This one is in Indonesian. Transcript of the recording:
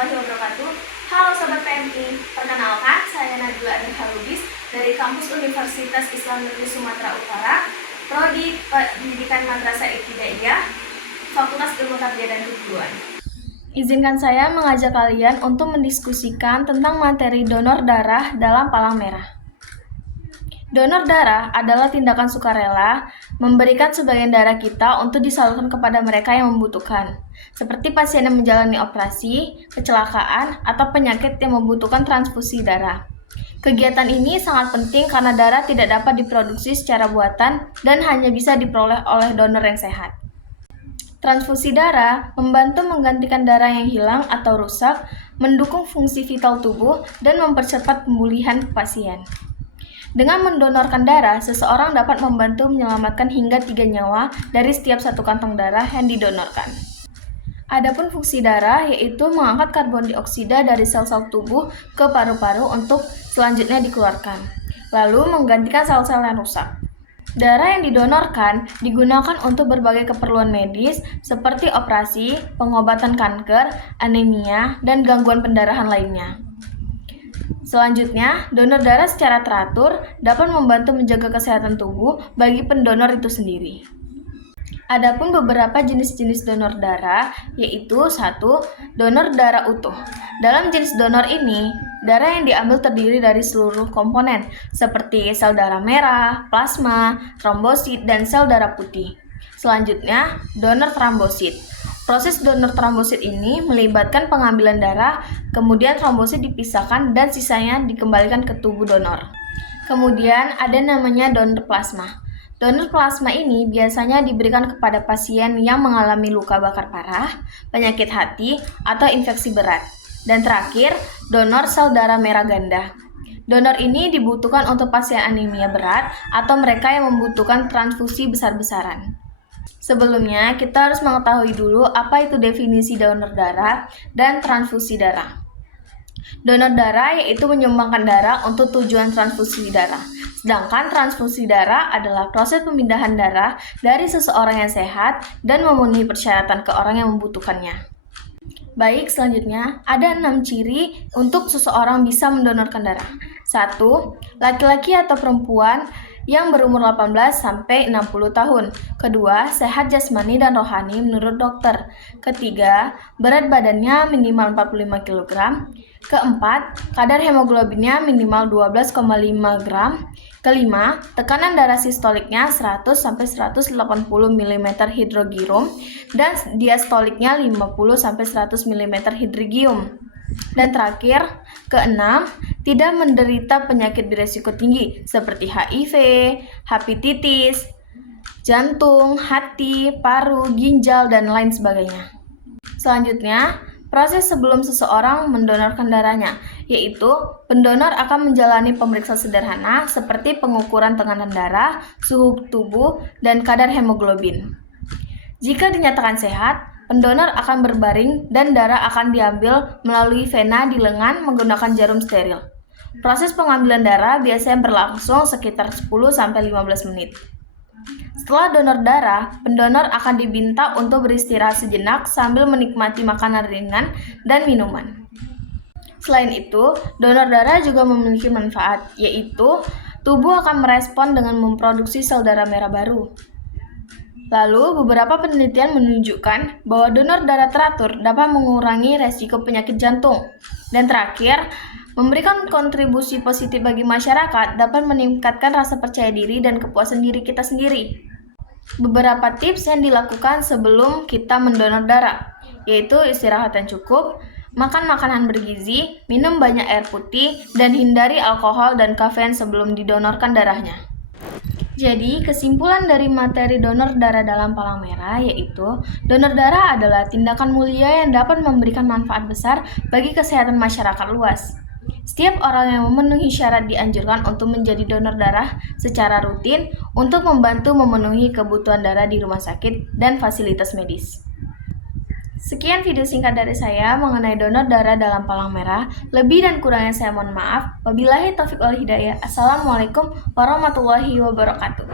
warahmatullahi wabarakatuh. Halo Sobat PMI, perkenalkan saya Najwa Lubis dari Kampus Universitas Islam Negeri Sumatera Utara, Prodi Pendidikan Madrasah Ibtidaiyah, Fakultas Ilmu Tarbiyah dan Keguruan. Izinkan saya mengajak kalian untuk mendiskusikan tentang materi donor darah dalam Palang Merah. Donor darah adalah tindakan sukarela memberikan sebagian darah kita untuk disalurkan kepada mereka yang membutuhkan, seperti pasien yang menjalani operasi, kecelakaan, atau penyakit yang membutuhkan transfusi darah. Kegiatan ini sangat penting karena darah tidak dapat diproduksi secara buatan dan hanya bisa diperoleh oleh donor yang sehat. Transfusi darah membantu menggantikan darah yang hilang atau rusak, mendukung fungsi vital tubuh, dan mempercepat pemulihan pasien. Dengan mendonorkan darah, seseorang dapat membantu menyelamatkan hingga 3 nyawa dari setiap satu kantong darah yang didonorkan. Adapun fungsi darah yaitu mengangkat karbon dioksida dari sel-sel tubuh ke paru-paru untuk selanjutnya dikeluarkan, lalu menggantikan sel-sel yang rusak. Darah yang didonorkan digunakan untuk berbagai keperluan medis seperti operasi, pengobatan kanker, anemia, dan gangguan pendarahan lainnya. Selanjutnya, donor darah secara teratur dapat membantu menjaga kesehatan tubuh bagi pendonor itu sendiri. Adapun beberapa jenis-jenis donor darah, yaitu 1. Donor darah utuh. Dalam jenis donor ini, darah yang diambil terdiri dari seluruh komponen, seperti sel darah merah, plasma, trombosit, dan sel darah putih. Selanjutnya, donor trombosit. Proses donor trombosit ini melibatkan pengambilan darah, kemudian trombosit dipisahkan dan sisanya dikembalikan ke tubuh donor. Kemudian ada namanya donor plasma. Donor plasma ini biasanya diberikan kepada pasien yang mengalami luka bakar parah, penyakit hati, atau infeksi berat. Dan terakhir, donor sel darah merah ganda. Donor ini dibutuhkan untuk pasien anemia berat atau mereka yang membutuhkan transfusi besar-besaran. Sebelumnya, kita harus mengetahui dulu apa itu definisi donor darah dan transfusi darah. Donor darah yaitu menyumbangkan darah untuk tujuan transfusi darah. Sedangkan transfusi darah adalah proses pemindahan darah dari seseorang yang sehat dan memenuhi persyaratan ke orang yang membutuhkannya. Baik, selanjutnya ada 6 ciri untuk seseorang bisa mendonorkan darah. 1. Laki-laki atau perempuan yang berumur 18 sampai 60 tahun. Kedua, sehat jasmani dan rohani menurut dokter. Ketiga, berat badannya minimal 45 kg. Keempat, kadar hemoglobinnya minimal 12,5 gram. Kelima, tekanan darah sistoliknya 100 sampai 180 mm hidrogium dan diastoliknya 50 sampai 100 mm hidrogium. Dan terakhir, keenam, tidak menderita penyakit beresiko tinggi seperti HIV, hepatitis, jantung, hati, paru, ginjal, dan lain sebagainya. Selanjutnya, proses sebelum seseorang mendonorkan darahnya, yaitu pendonor akan menjalani pemeriksaan sederhana seperti pengukuran tekanan darah, suhu tubuh, dan kadar hemoglobin. Jika dinyatakan sehat, pendonor akan berbaring dan darah akan diambil melalui vena di lengan menggunakan jarum steril. Proses pengambilan darah biasanya berlangsung sekitar 10-15 menit. Setelah donor darah, pendonor akan diminta untuk beristirahat sejenak sambil menikmati makanan ringan dan minuman. Selain itu, donor darah juga memiliki manfaat, yaitu tubuh akan merespon dengan memproduksi sel darah merah baru. Lalu, beberapa penelitian menunjukkan bahwa donor darah teratur dapat mengurangi resiko penyakit jantung. Dan terakhir, memberikan kontribusi positif bagi masyarakat dapat meningkatkan rasa percaya diri dan kepuasan diri kita sendiri. Beberapa tips yang dilakukan sebelum kita mendonor darah, yaitu istirahat yang cukup, makan makanan bergizi, minum banyak air putih, dan hindari alkohol dan kafein sebelum didonorkan darahnya. Jadi, kesimpulan dari materi donor darah dalam Palang Merah yaitu donor darah adalah tindakan mulia yang dapat memberikan manfaat besar bagi kesehatan masyarakat luas. Setiap orang yang memenuhi syarat dianjurkan untuk menjadi donor darah secara rutin untuk membantu memenuhi kebutuhan darah di rumah sakit dan fasilitas medis. Sekian video singkat dari saya mengenai donor darah dalam Palang Merah. Lebih dan kurangnya saya mohon maaf. Wabillahi taufiq wal hidayah. Assalamualaikum warahmatullahi wabarakatuh.